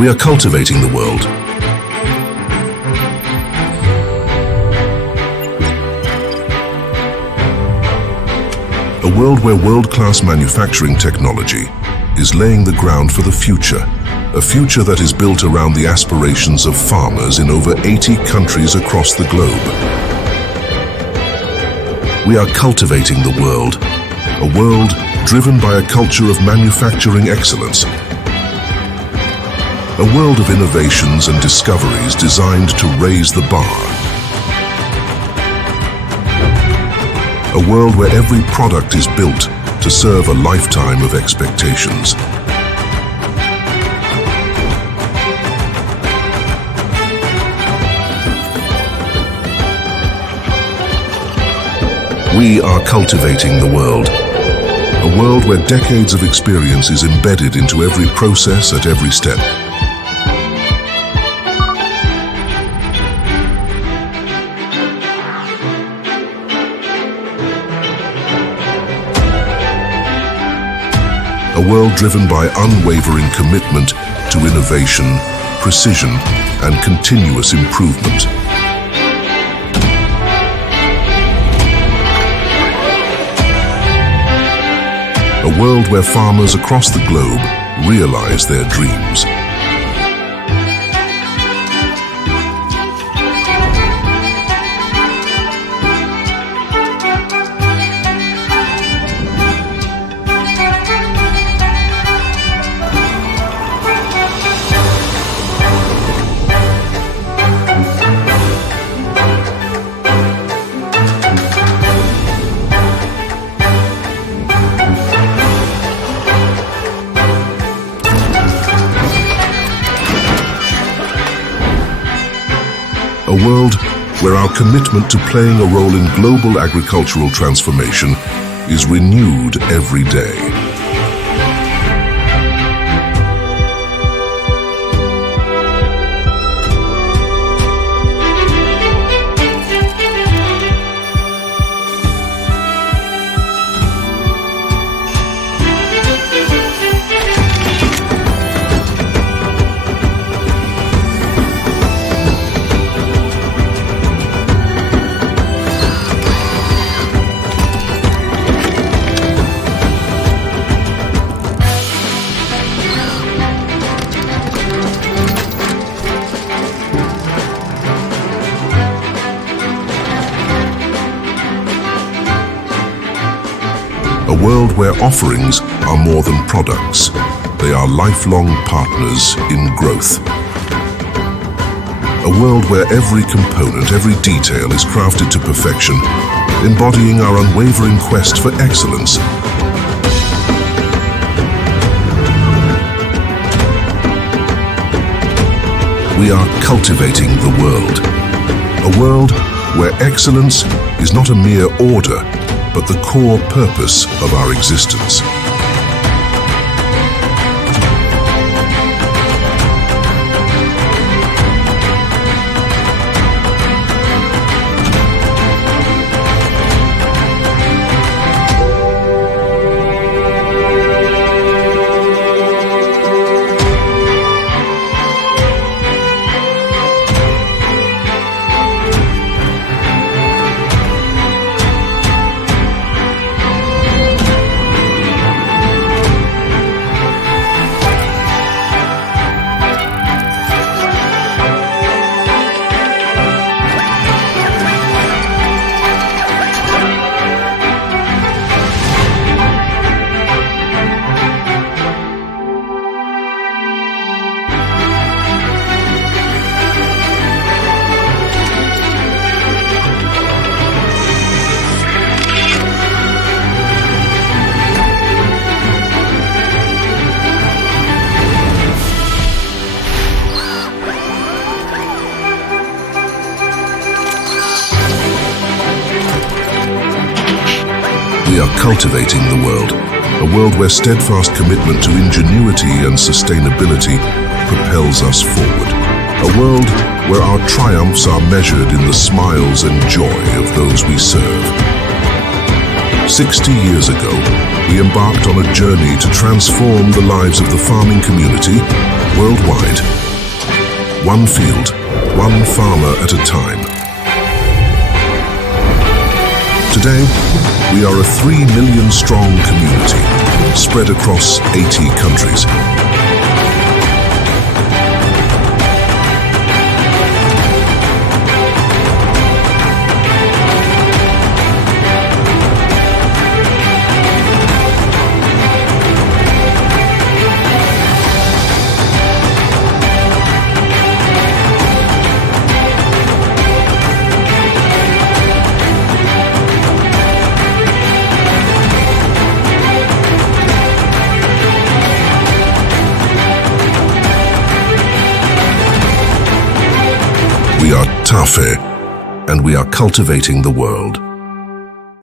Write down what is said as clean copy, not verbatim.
We are cultivating the world. A world where world-class manufacturing technology is laying the ground for the future. A future that is built around the aspirations of farmers in over 80 countries across the globe. We are cultivating the world. A world driven by a culture of manufacturing excellence. A world of innovations and discoveries designed to raise the bar. A world where every product is built to serve a lifetime of expectations. We are cultivating the world. A world where decades of experience is embedded into every process at every step. A world driven by unwavering commitment to innovation, precision, and continuous improvement. A world where farmers across the globe realize their dreams. A world where our commitment to playing a role in global agricultural transformation is renewed every day. A world where offerings are more than products. They are lifelong partners in growth. A world where every component, every detail is crafted to perfection, embodying our unwavering quest for excellence. We are cultivating the world. A world where excellence is not a mere order, but the core purpose of our existence. We are cultivating the world, a world where steadfast commitment to ingenuity and sustainability propels us forward. A world where our triumphs are measured in the smiles and joy of those we serve. 60 years ago, we embarked on a journey to transform the lives of the farming community worldwide. one field, one farmer at a time. Today, we are a 3 million strong community, spread across 80 countries. We are TAFE, and we are cultivating the world.